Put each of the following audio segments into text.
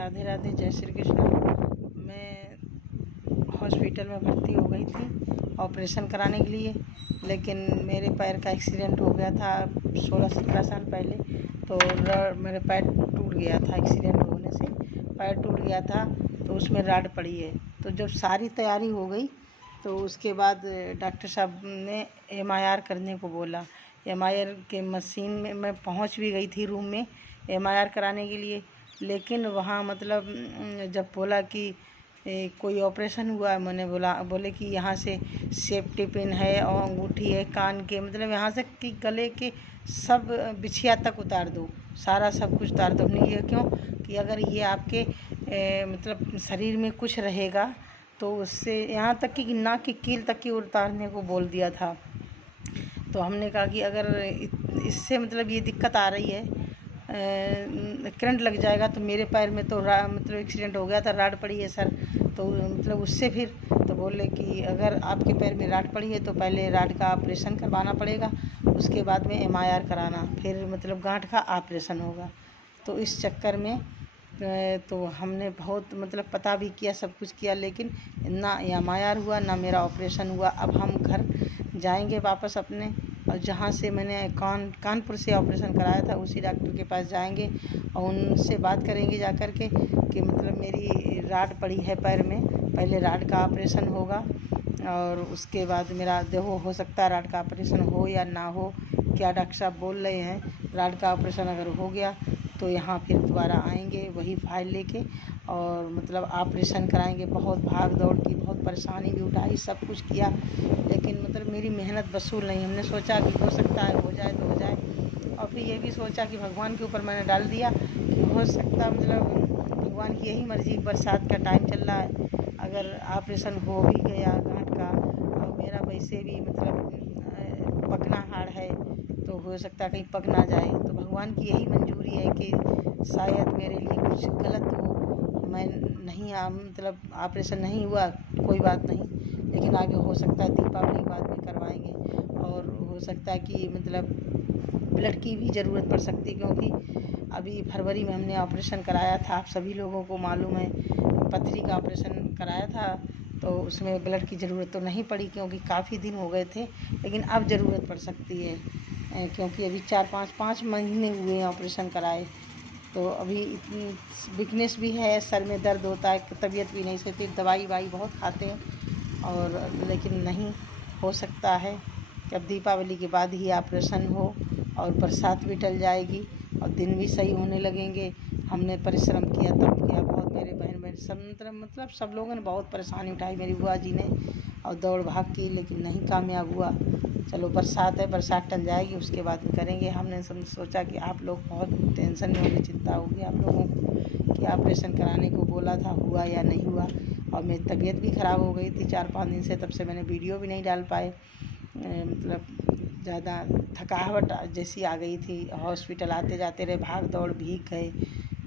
राधे राधे, जय श्री कृष्ण। मैं हॉस्पिटल में भर्ती हो गई थी ऑपरेशन कराने के लिए, लेकिन मेरे पैर का एक्सीडेंट हो गया था 16-17 साल पहले। तो मेरे पैर टूट गया था, एक्सीडेंट होने से पैर टूट गया था, तो उसमें राड पड़ी है। तो जब सारी तैयारी हो गई तो उसके बाद डॉक्टर साहब ने MRI करने को बोला। MRI के मशीन में मैं पहुंच भी गई थी रूम में MRI कराने के लिए, लेकिन वहाँ मतलब जब बोला कि कोई ऑपरेशन हुआ, मैंने बोले कि यहाँ से सेफ्टी पिन है और अंगूठी है, कान के मतलब यहाँ से कि गले के सब बिछिया तक उतार दो, सारा सब कुछ उतार दो। नहीं, ये क्यों कि अगर ये आपके मतलब शरीर में कुछ रहेगा तो उससे यहाँ तक कि नाक की कील तक की उतारने को बोल दिया था। तो हमने कहा कि अगर इससे मतलब ये दिक्कत आ रही है, करंट लग जाएगा, तो मेरे पैर में तो मतलब एक्सीडेंट हो गया था, राड पड़ी है सर। तो मतलब उससे फिर तो बोले कि अगर आपके पैर में राड पड़ी है तो पहले राड का ऑपरेशन करवाना पड़ेगा, उसके बाद में MRI कराना, फिर मतलब गांठ का ऑपरेशन होगा। तो इस चक्कर में तो हमने बहुत मतलब पता भी किया, सब कुछ किया, लेकिन ना MRI हुआ ना मेरा ऑपरेशन हुआ। अब हम घर जाएंगे वापस अपने, और जहाँ से मैंने कानपुर से ऑपरेशन कराया था उसी डॉक्टर के पास जाएंगे और उनसे बात करेंगे जा कर के कि मतलब मेरी राड पड़ी है पैर में, पहले राड का ऑपरेशन होगा और उसके बाद मेरा देखो हो सकता है राड का ऑपरेशन हो या ना हो। क्या डॉक्टर साहब बोल रहे हैं, राड का ऑपरेशन अगर हो गया तो यहाँ फिर दोबारा आएंगे वही फाइल लेके और मतलब ऑपरेशन कराएंगे। बहुत भाग दौड़ की, बहुत परेशानी भी उठाई, सब कुछ किया, लेकिन मतलब मेरी मेहनत वसूल नहीं। हमने सोचा कि हो सकता है हो जाए तो हो जाए, और फिर ये भी सोचा कि भगवान के ऊपर मैंने डाल दिया कि हो सकता मतलब भगवान की यही मर्जी। बरसात का टाइम चल रहा है, अगर ऑपरेशन हो भी गया गांठ का और मेरा वैसे भी मतलब पकना हाड़ है तो हो सकता है कहीं पक ना जाए, तो भगवान की यही मंजूरी है कि शायद मेरे लिए कुछ गलत हो, मैं नहीं मतलब ऑपरेशन नहीं हुआ, कोई बात नहीं, लेकिन आगे हो सकता है दीपावली के बाद में करवाएंगे। और हो सकता है कि मतलब ब्लड की भी ज़रूरत पड़ सकती है, क्योंकि अभी फरवरी में हमने ऑपरेशन कराया था, आप सभी लोगों को मालूम है, पथरी का ऑपरेशन कराया था। तो उसमें ब्लड की ज़रूरत तो नहीं पड़ी क्योंकि काफ़ी दिन हो गए थे, लेकिन अब ज़रूरत पड़ सकती है क्योंकि अभी 4-5 महीने हुए हैं ऑपरेशन कराए। तो अभी इतनी वीकनेस भी है, सर में दर्द होता है, तबीयत भी नहीं सहती, दवाई बहुत खाते हैं, और लेकिन नहीं हो सकता है कि अब दीपावली के बाद ही ऑपरेशन हो और बरसात भी टल जाएगी और दिन भी सही होने लगेंगे। हमने परिश्रम किया, तब किया बहुत, मेरे बहन सब मतलब सब लोगों ने बहुत परेशानी उठाई, मेरी बुआ जी ने, और दौड़ भाग की, लेकिन नहीं कामयाब हुआ। चलो बरसात है, बरसात टल जाएगी उसके बाद में करेंगे। हमने सोचा कि आप लोग बहुत टेंशन में होंगे, चिंता होगी आप लोगों को कि ऑपरेशन कराने को बोला था, हुआ या नहीं हुआ। और मेरी तबीयत भी ख़राब हो गई थी 4-5 दिन से, तब से मैंने वीडियो भी नहीं डाल पाए, मतलब ज़्यादा थकावट जैसी आ गई थी, हॉस्पिटल आते जाते रहे, भाग दौड़ भीग गए,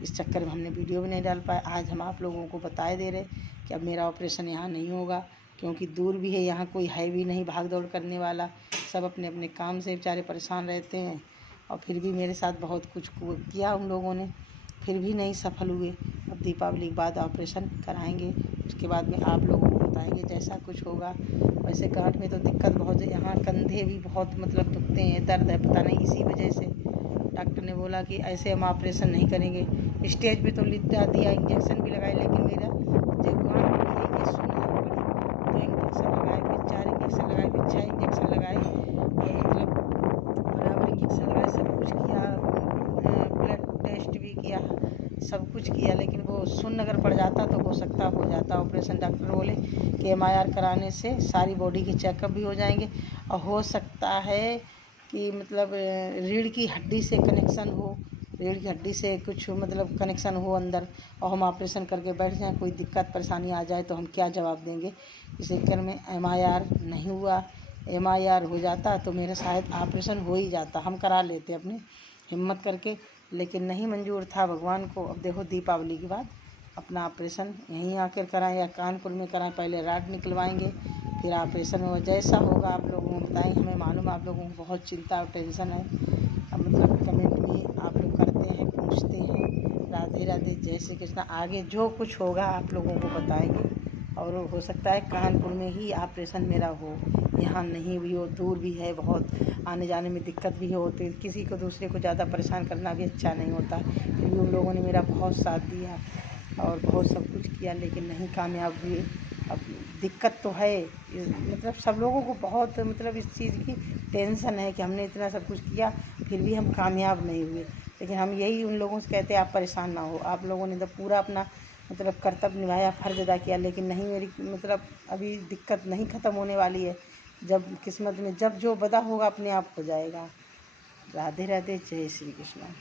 इस चक्कर में हमने वीडियो भी नहीं डाल पाए। आज हम आप लोगों को बताए दे रहे कि अब मेरा ऑपरेशन यहाँ नहीं होगा, क्योंकि दूर भी है, यहाँ कोई है भी नहीं भाग दौड़ करने वाला, सब अपने अपने काम से बेचारे परेशान रहते हैं। और फिर भी मेरे साथ बहुत कुछ किया उन लोगों ने, फिर भी नहीं सफल हुए। अब दीपावली के बाद ऑपरेशन कराएंगे, उसके बाद में आप लोगों को बताएंगे जैसा कुछ होगा। वैसे गांठ में तो दिक्कत बहुत है, यहाँ कंधे भी बहुत मतलब दुखते हैं, दर्द है, पता नहीं इसी वजह से डॉक्टर ने बोला कि ऐसे हम ऑपरेशन नहीं करेंगे। स्टेज पे तो लिटा दिया, इंजेक्शन भी लगाए, लेकिन मेरा जब गांठ पड़ी है ये सुनना पड़ी, तो इंजेक्शन लगाए, फिर 4 इंजेक्शन लगाए, फिर 6 इंजेक्शन लगाए, और मतलब बराबर इंजेक्शन लगाए, सब कुछ किया, ब्लड टेस्ट भी किया, सब कुछ किया, लेकिन वो सुन्न अगर पड़ जाता तो हो सकता हो जाता ऑपरेशन। डॉक्टर बोले कि MRI कराने से सारी बॉडी के चेकअप भी हो जाएंगे, और हो सकता है कि मतलब रीढ़ की हड्डी से कनेक्शन हो, रीढ़ की हड्डी से कुछ मतलब कनेक्शन हो अंदर, और हम ऑपरेशन करके बैठ जाएं, कोई दिक्कत परेशानी आ जाए तो हम क्या जवाब देंगे। इस चक्कर में MRI नहीं हुआ, MRI हो जाता तो मेरा शायद ऑपरेशन हो ही जाता, हम करा लेते अपने हिम्मत करके, लेकिन नहीं मंजूर था भगवान को। अब देखो दीपावली के बाद अपना ऑपरेशन यहीं आकर कराएं या कानपुर में कराएं, पहले राड निकलवाएंगे फिर ऑपरेशन हो, जैसा होगा आप लोगों को बताएं। हमें मालूम है आप लोगों को बहुत चिंता और टेंशन है, अब मतलब कमेंट भी आप लोग करते हैं, पूछते हैं। राधे राधे, जय श्री कृष्ण। आगे जो कुछ होगा आप लोगों को बताएंगे, और हो सकता है कानपुर में ही ऑपरेशन मेरा हो, यहाँ नहीं भी हो, दूर भी है बहुत, आने जाने में दिक्कत भी होती, किसी को दूसरे को ज़्यादा परेशान करना भी अच्छा नहीं होता। फिर भी उन लोगों ने मेरा बहुत साथ दिया और बहुत सब कुछ किया, लेकिन नहीं कामयाब हुए। अब दिक्कत तो है, मतलब सब लोगों को बहुत मतलब इस चीज़ की टेंशन है कि हमने इतना सब कुछ किया फिर भी हम कामयाब नहीं हुए। लेकिन हम यही उन लोगों से कहते हैं आप परेशान ना हो, आप लोगों ने तो पूरा अपना मतलब कर्तव्य निभाया, फर्ज अदा किया, लेकिन नहीं मेरी मतलब अभी दिक्कत नहीं ख़त्म होने वाली है। जब किस्मत में जब जो बदा होगा अपने आप हो जाएगा। राधे राधे, जय श्री कृष्ण।